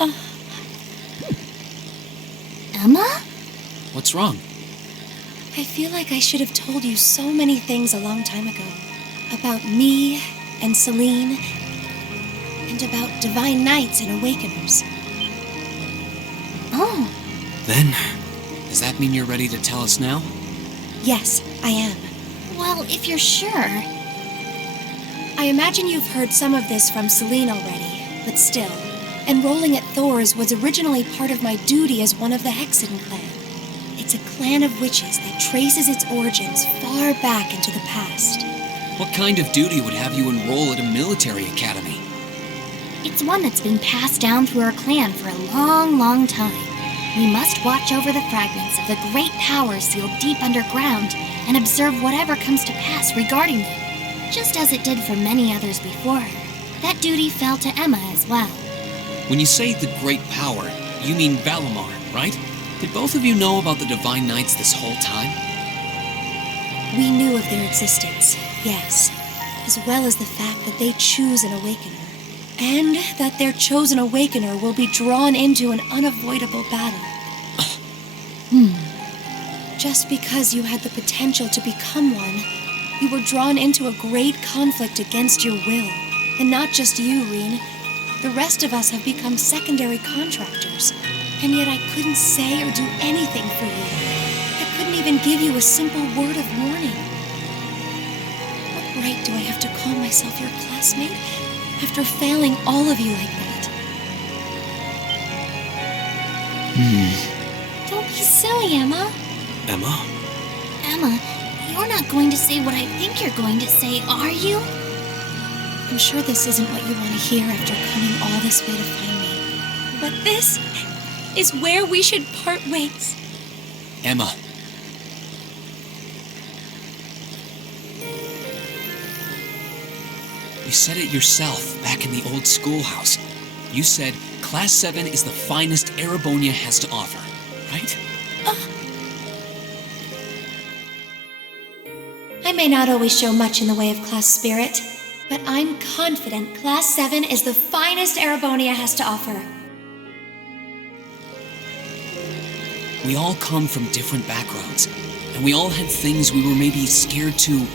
Uh, Emma? What's wrong? I feel like I should have told you so many things a long time ago. About me and Celine, and about Divine Knights and Awakeners. Oh. Then, does that mean you're ready to tell us now? Yes, I am. Well, if you're sure. I imagine you've heard some of this from Celine already, but still, enrolling at Thor's was originally part of my duty as one of the Hexen clan. It's a clan of witches that traces its origins far back into the past. What kind of duty would have you enroll at a military academy? It's one that's been passed down through our clan for a long, long time. We must watch over the fragments of the great powers sealed deep underground and observe whatever comes to pass regarding them, just as it did for many others before her. That duty fell to Emma as well. When you say the great power, you mean Valimar, right? Did both of you know about the Divine Knights this whole time? We knew of their existence, yes, as well as the fact that they choose an Awakener, and that their chosen Awakener will be drawn into an unavoidable battle. Just because you had the potential to become one, you were drawn into a great conflict against your will. And not just you, Rean. The rest of us have become secondary contractors, and yet I couldn't say or do anything for you. I couldn't even give you a simple word of warning. What right do I have to call myself your classmate after failing all of you like that? Don't be silly, Emma. Emma? Emma, you're not going to say what I think you're going to say, are you? I'm sure this isn't what you want to hear after coming all this way to find me. But this is where we should part ways. Emma. You said it yourself back in the old schoolhouse. You said Class 7 is the finest Erebonia has to offer, right? I may not always show much in the way of class spirit, but I'm confident Class 7 is the finest Erebonia has to offer. We all come from different backgrounds, and we all had things we were maybe scared to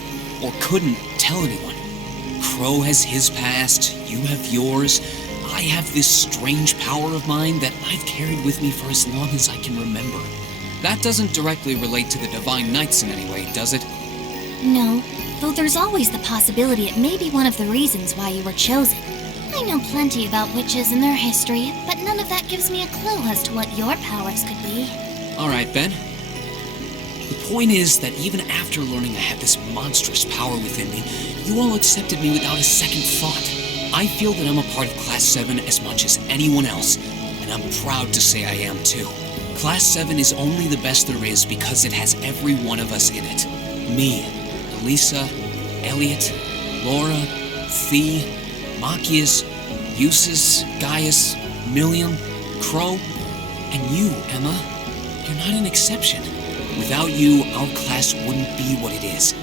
or couldn't tell anyone. Crow has his past, you have yours. I have this strange power of mine that I've carried with me for as long as I can remember. That doesn't directly relate to the Divine Knights in any way, does it? No, though there's always the possibility it may be one of the reasons why you were chosen. I know plenty about witches and their history, but none of that gives me a clue as to what your powers could be. All right, Ben. The point is that even after learning I had this monstrous power within me, you all accepted me without a second thought. I feel that I'm a part of Class 7 as much as anyone else, and I'm proud to say I am too. Class 7 is only the best there is because it has every one of us in it. Me, Elisa, Elliot, Laura, Thea, Machias, Eustace, Gaius, Milliam, Crow, and you, Emma. You're not an exception. Without you, our class wouldn't be what it is.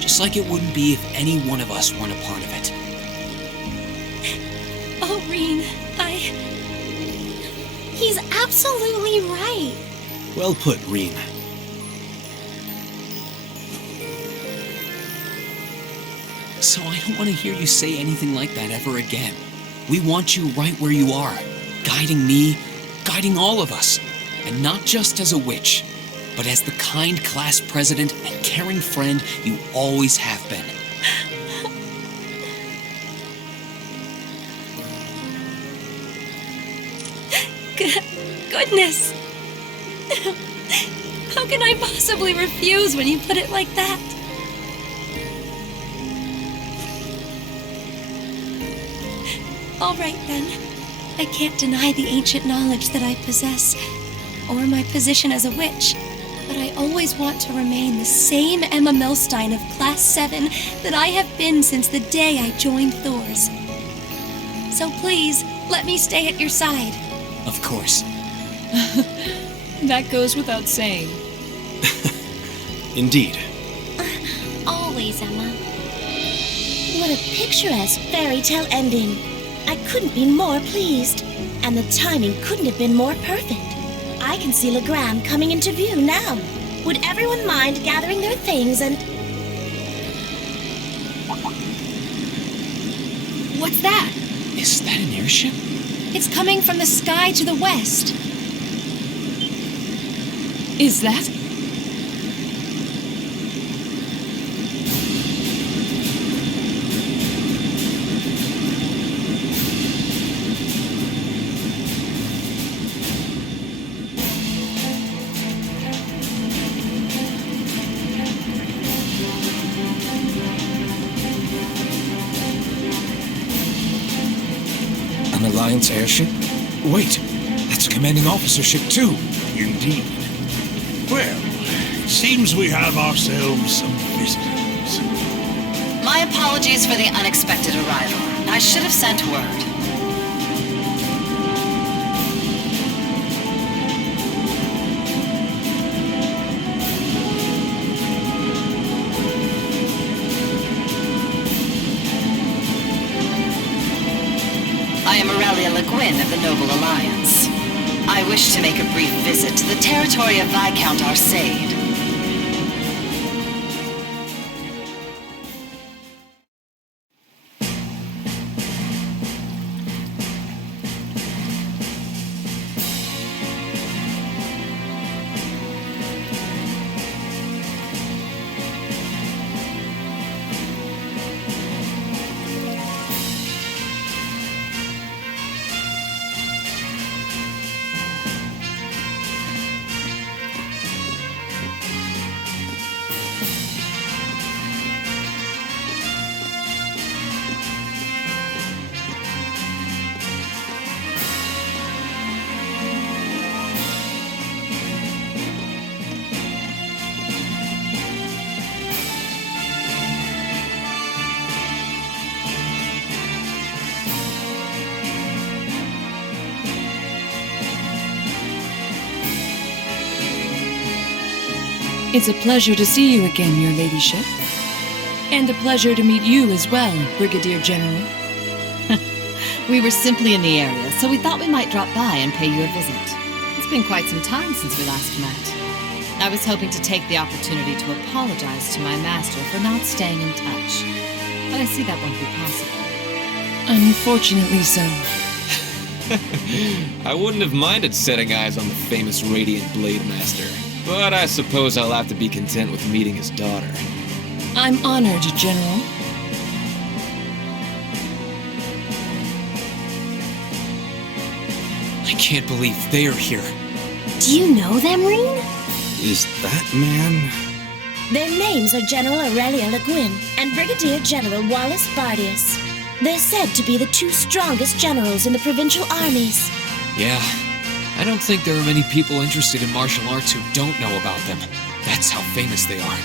Just like it wouldn't be if any one of us weren't a part of it. Oh, Rean, He's absolutely right. Well put, Rean. So I don't want to hear you say anything like that ever again. We want you right where you are, guiding me, guiding all of us. And not just as a witch, but as the kind class president and caring friend you always have been. Goodness! How can I possibly refuse when you put it like that? All right, then. I can't deny the ancient knowledge that I possess, or my position as a witch, but I always want to remain the same Emma Milstein of Class 7 that I have been since the day I joined Thor's. So please, let me stay at your side. Of course. That goes without saying. Indeed. Always, Emma. What a picturesque fairy tale ending. I couldn't be more pleased. And the timing couldn't have been more perfect. I can see Legrand coming into view now. Would everyone mind gathering their things and... What's that? Is that an airship? It's coming from the sky to the west. Is that? An Alliance airship? Wait, that's a commanding officer ship too. Indeed. Well, it seems we have ourselves some visitors. My apologies for the unexpected arrival. I should have sent word. I am Aurelia Le Guin of the Noble Alliance. I wish to make a brief visit to the territory of Viscount Arcade. It's a pleasure to see you again, your ladyship. And a pleasure to meet you as well, Brigadier General. We were simply in the area, so we thought we might drop by and pay you a visit. It's been quite some time since we last met. I was hoping to take the opportunity to apologize to my master for not staying in touch. But I see that won't be possible. Unfortunately so. I wouldn't have minded setting eyes on the famous Radiant Blade Master, but I suppose I'll have to be content with meeting his daughter. I'm honored, General. I can't believe they're here. Do you know them, Reen? Is that man? Their names are General Aurelia Le Guin and Brigadier General Wallace Bardius. They're said to be the two strongest generals in the provincial armies. Yeah, I don't think there are many people interested in martial arts who don't know about them. That's how famous they are.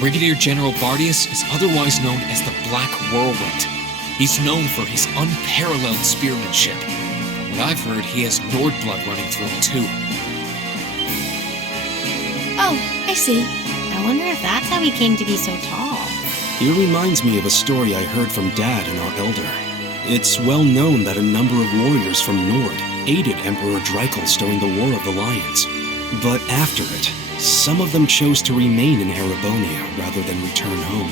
Brigadier General Bardius is otherwise known as the Black Whirlwind. He's known for his unparalleled spearmanship. And I've heard he has Nord blood running through him too. Oh, I see. I wonder if that's how he came to be so tall. He reminds me of a story I heard from Dad and our elder. It's well known that a number of warriors from Nord aided Emperor Dreikels during the War of the Lions. But after it, some of them chose to remain in Erebonia rather than return home.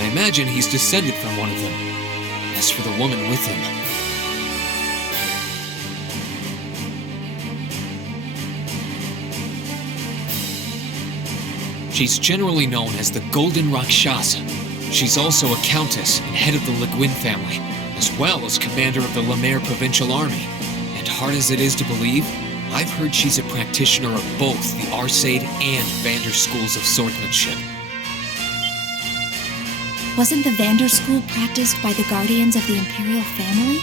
I imagine he's descended from one of them. As for the woman with him, she's generally known as the Golden Rakshasa. She's also a countess and head of the Le Guin family, as well as commander of the Lemaire Provincial Army. And hard as it is to believe, I've heard she's a practitioner of both the Arcade and Vander schools of swordsmanship. Wasn't the Vander School practiced by the guardians of the Imperial family?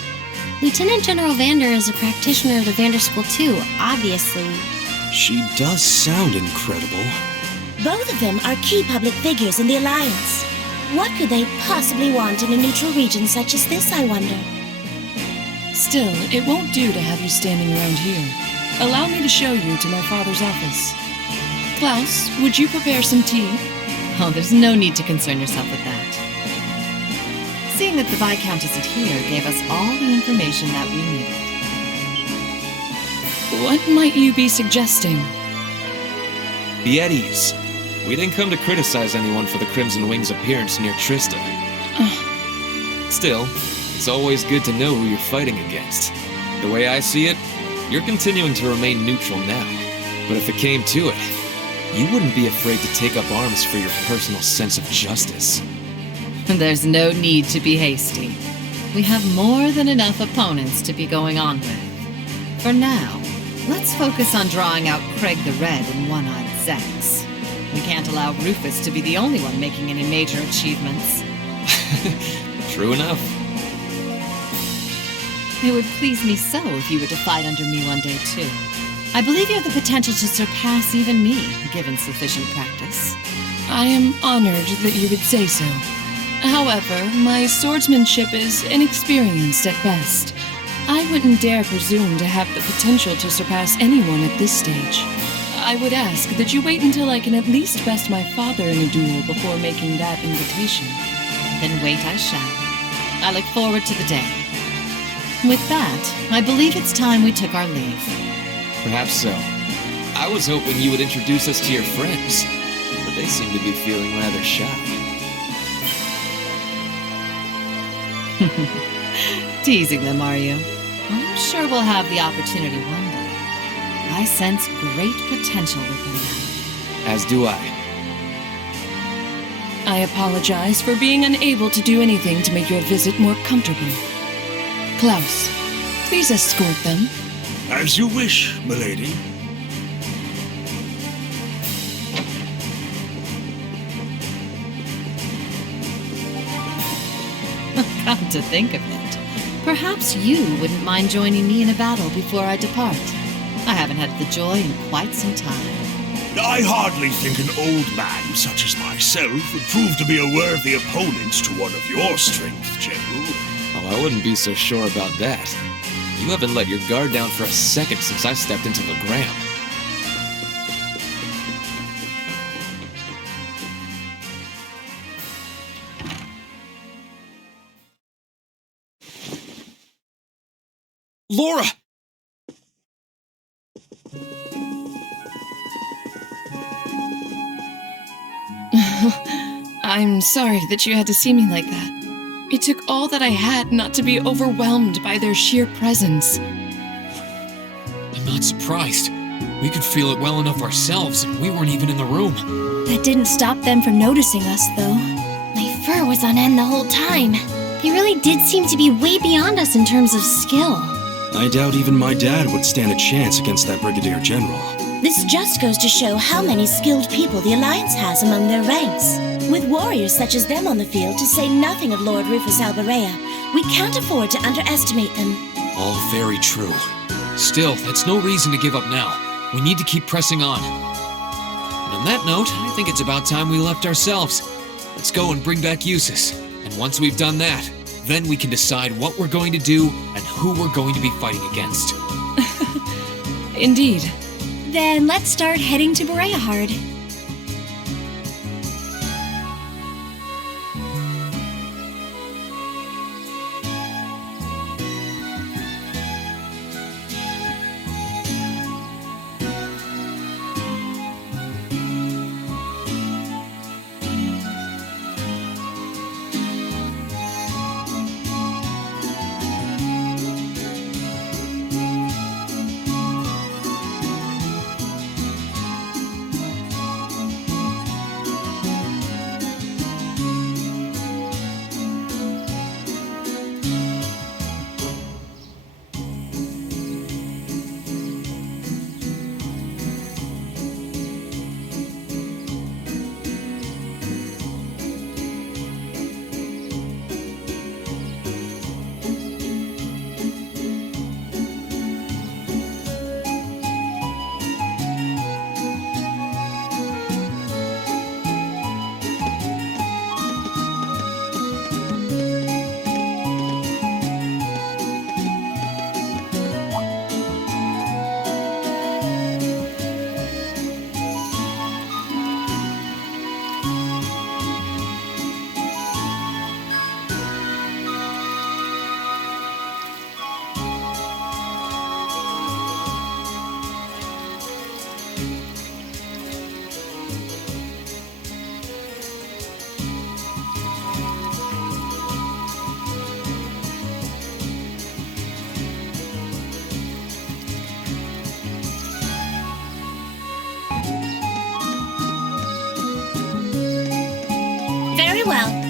Lieutenant General Vander is a practitioner of the Vander School too, obviously. She does sound incredible. Both of them are key public figures in the Alliance. What could they possibly want in a neutral region such as this, I wonder? Still, it won't do to have you standing around here. Allow me to show you to my father's office. Klaus, would you prepare some tea? Oh, there's no need to concern yourself with that. Seeing that the Viscount isn't here gave us all the information that we needed. What might you be suggesting? The Eddies. We didn't come to criticize anyone for the Crimson Wing's appearance near Trista. Still, it's always good to know who you're fighting against. The way I see it, you're continuing to remain neutral now. But if it came to it, you wouldn't be afraid to take up arms for your personal sense of justice. There's no need to be hasty. We have more than enough opponents to be going on with. For now, let's focus on drawing out Craig the Red and One-Eyed Zex. We can't allow Rufus to be the only one making any major achievements. True enough. It would please me so if you were to fight under me one day, too. I believe you have the potential to surpass even me, given sufficient practice. I am honored that you would say so. However, my swordsmanship is inexperienced at best. I wouldn't dare presume to have the potential to surpass anyone at this stage. I would ask that you wait until I can at least best my father in a duel before making that invitation. Then wait I shall. I look forward to the day. With that, I believe it's time we took our leave. Perhaps so. I was hoping you would introduce us to your friends, but they seem to be feeling rather shy. Teasing them, are you? I'm sure we'll have the opportunity one day. I sense great potential within them. As do I. I apologize for being unable to do anything to make your visit more comfortable. Klaus, please escort them. As you wish, milady. Come to think of it, perhaps you wouldn't mind joining me in a battle before I depart. I haven't had the joy in quite some time. I hardly think an old man such as myself would prove to be a worthy opponent to one of your strength, General. Oh, I wouldn't be so sure about that. You haven't let your guard down for a second since I stepped into Legram. Laura! I'm sorry that you had to see me like that. It took all that I had not to be overwhelmed by their sheer presence. I'm not surprised. We could feel it well enough ourselves, and we weren't even in the room. That didn't stop them from noticing us, though. My fur was on end the whole time. They really did seem to be way beyond us in terms of skill. I doubt even my dad would stand a chance against that Brigadier General. This just goes to show how many skilled people the Alliance has among their ranks. With warriors such as them on the field, to say nothing of Lord Rufus Alberea, we can't afford to underestimate them. All very true. Still, that's no reason to give up now. We need to keep pressing on. And on that note, I think it's about time we left ourselves. Let's go and bring back Eustace. And once we've done that, then we can decide what we're going to do and who we're going to be fighting against. Indeed. Then let's start heading to Bereahard. Very well.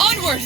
Onward!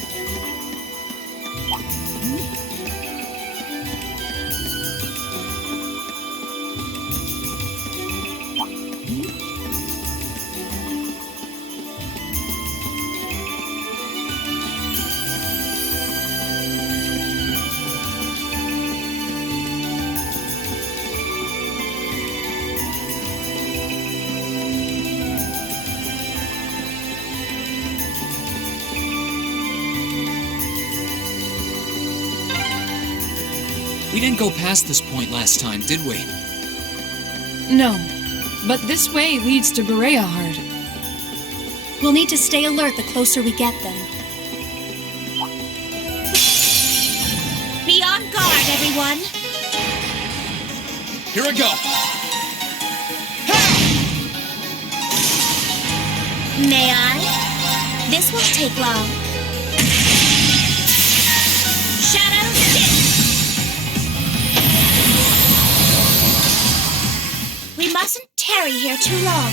We didn't go past this point last time, did we? No, but this way leads to Bereahard. We'll need to stay alert the closer we get then. Be on guard, everyone. Here I go! May I? This won't take long. Shadow Stick! We mustn't tarry here too long.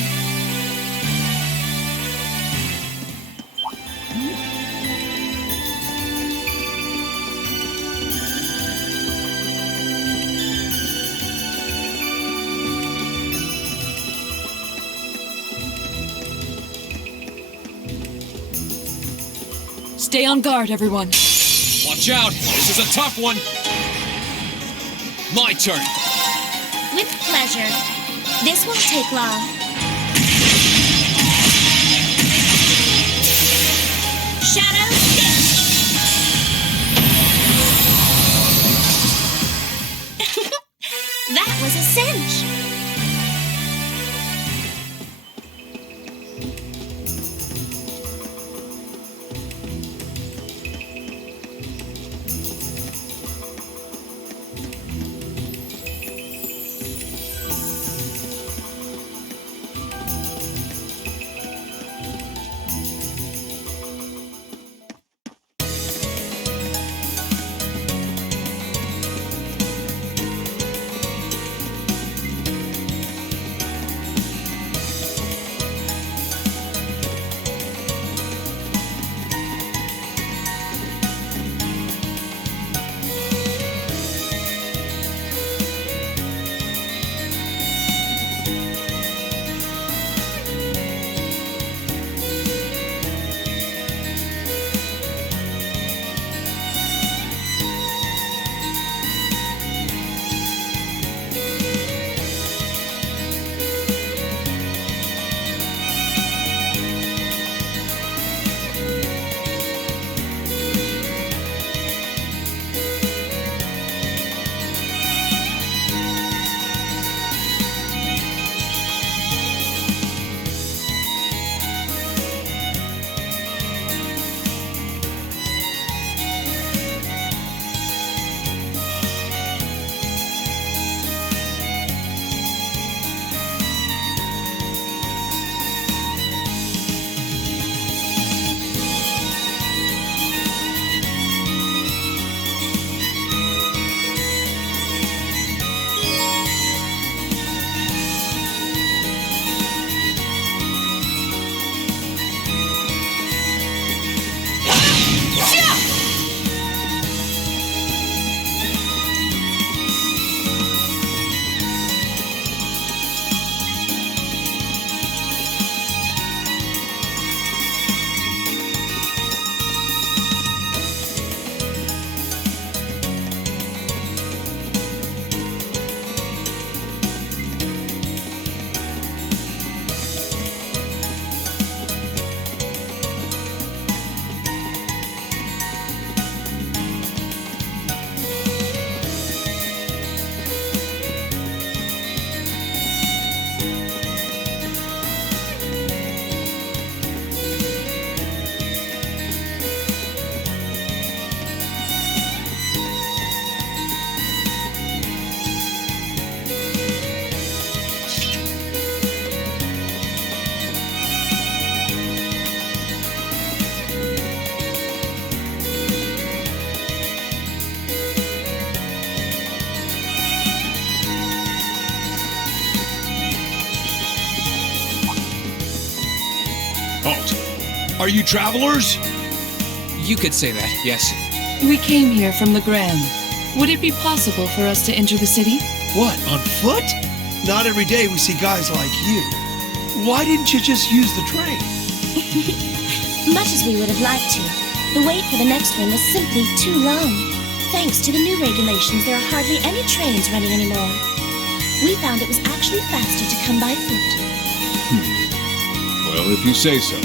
Stay on guard, everyone. Watch out! This is a tough one! My turn! With pleasure. This won't take long. Shadow Stick! That was a cinch! Halt! Are you travelers? You could say that, yes. We came here from the Gram. Would it be possible for us to enter the city? What, on foot? Not every day we see guys like you. Why didn't you just use the train? Much as we would have liked to, the wait for the next one was simply too long. Thanks to the new regulations, there are hardly any trains running anymore. We found it was actually faster to come by foot. Well, if you say so.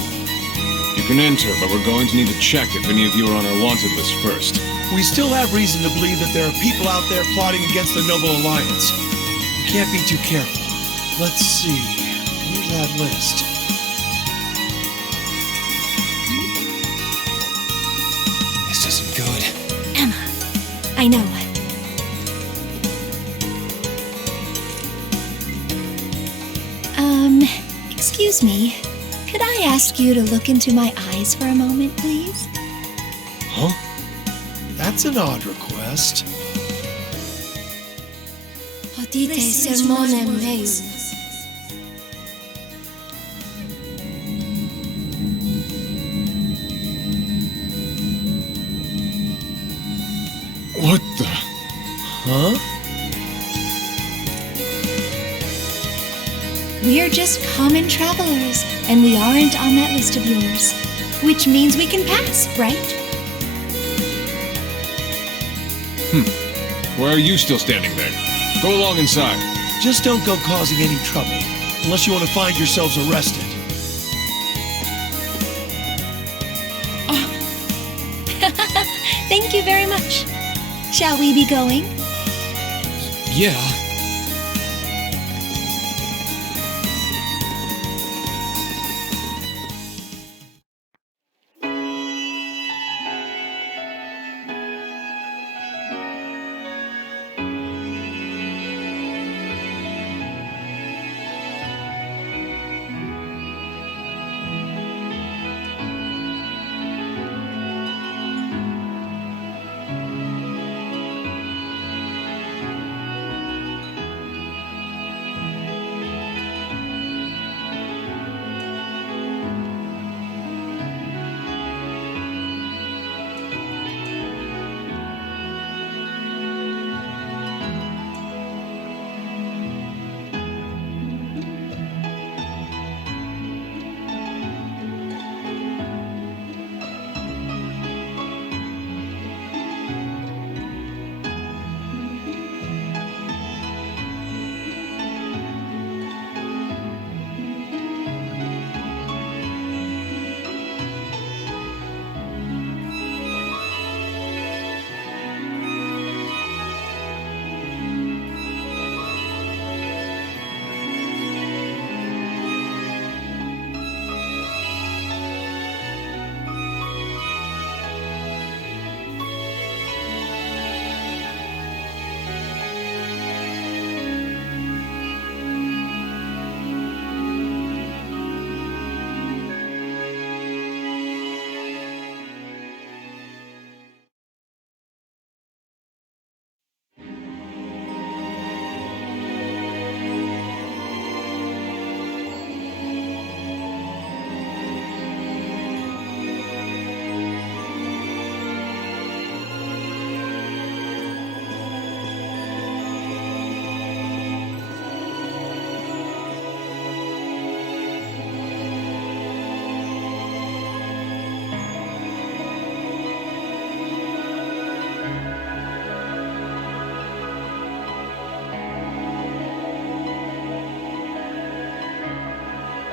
You can enter, but we're going to need to check if any of you are on our wanted list first. We still have reason to believe that there are people out there plotting against the Noble Alliance. We can't be too careful. Let's see. Where's that list? This isn't good. Emma, I know. Excuse me. Could I ask you to look into my eyes for a moment, please? Huh? That's an odd request. Hodite sermonem meum. What the? Huh? We're just common travelers, and we aren't on that list of yours. Which means we can pass, right? Why are you still standing there? Go along inside. Just don't go causing any trouble, unless you want to find yourselves arrested. Thank you very much. Shall we be going? Yeah.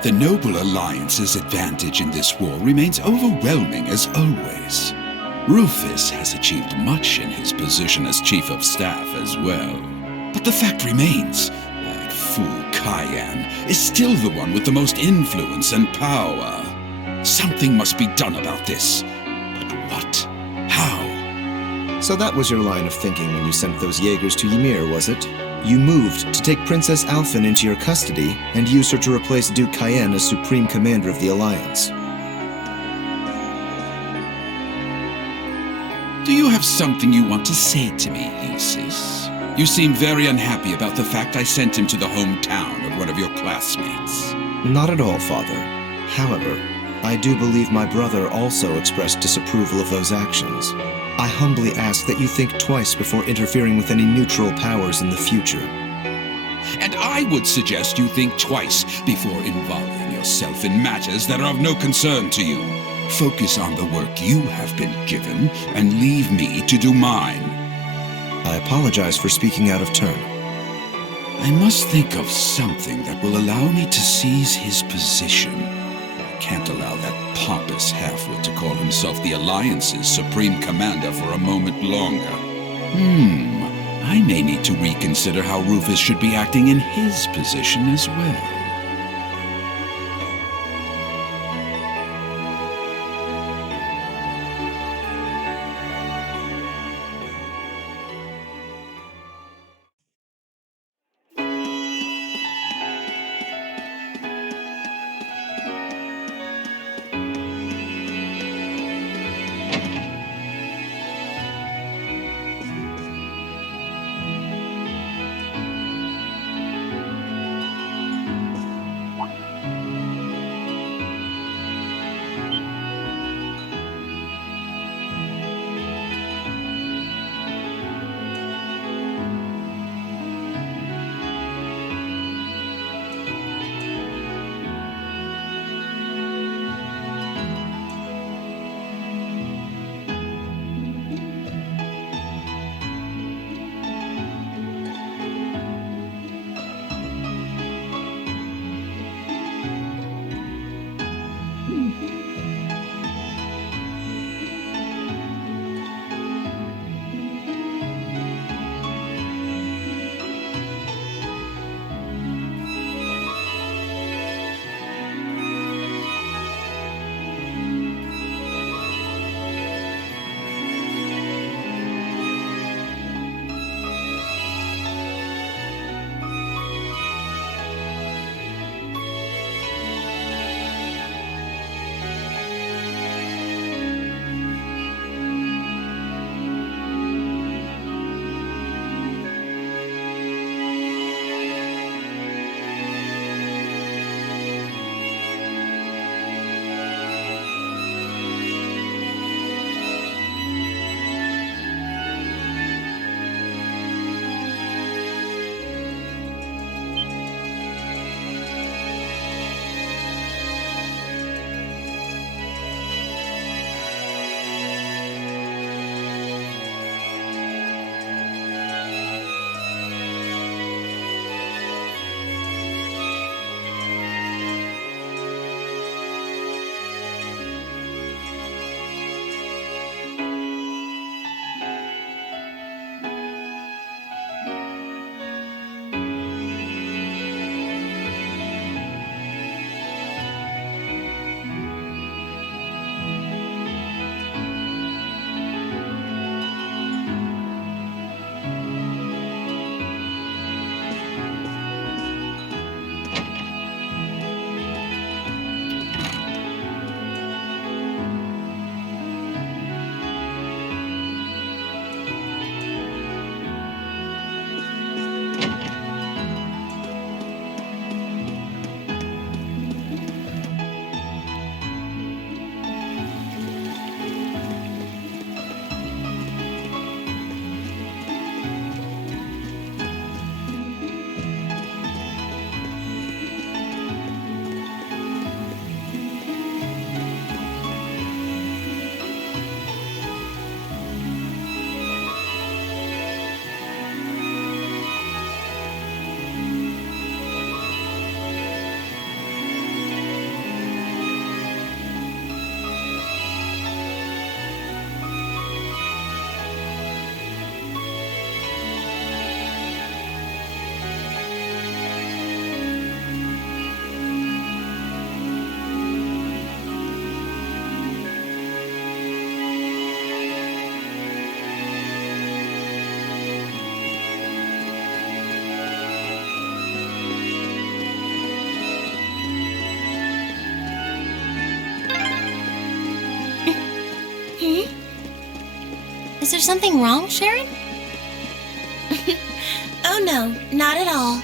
The Noble Alliance's advantage in this war remains overwhelming as always. Rufus has achieved much in his position as Chief of Staff as well. But the fact remains, that fool Cayenne is still the one with the most influence and power. Something must be done about this. But what? How? So that was your line of thinking when you sent those Jaegers to Ymir, was it? You moved to take Princess Alphen into your custody and use her to replace Duke Cayenne as Supreme Commander of the Alliance. Do you have something you want to say to me, Lucius? You seem very unhappy about the fact I sent him to the hometown of one of your classmates. Not at all, Father. However, I do believe my brother also expressed disapproval of those actions. I humbly ask that you think twice before interfering with any neutral powers in the future. And I would suggest you think twice before involving yourself in matters that are of no concern to you. Focus on the work you have been given and leave me to do mine. I apologize for speaking out of turn. I must think of something that will allow me to seize his position. I can't allow that pompous halfwit to call himself the Alliance's Supreme Commander for a moment longer. I may need to reconsider how Rufus should be acting in his position as well. Is there something wrong, Sharon? Oh no, not at all.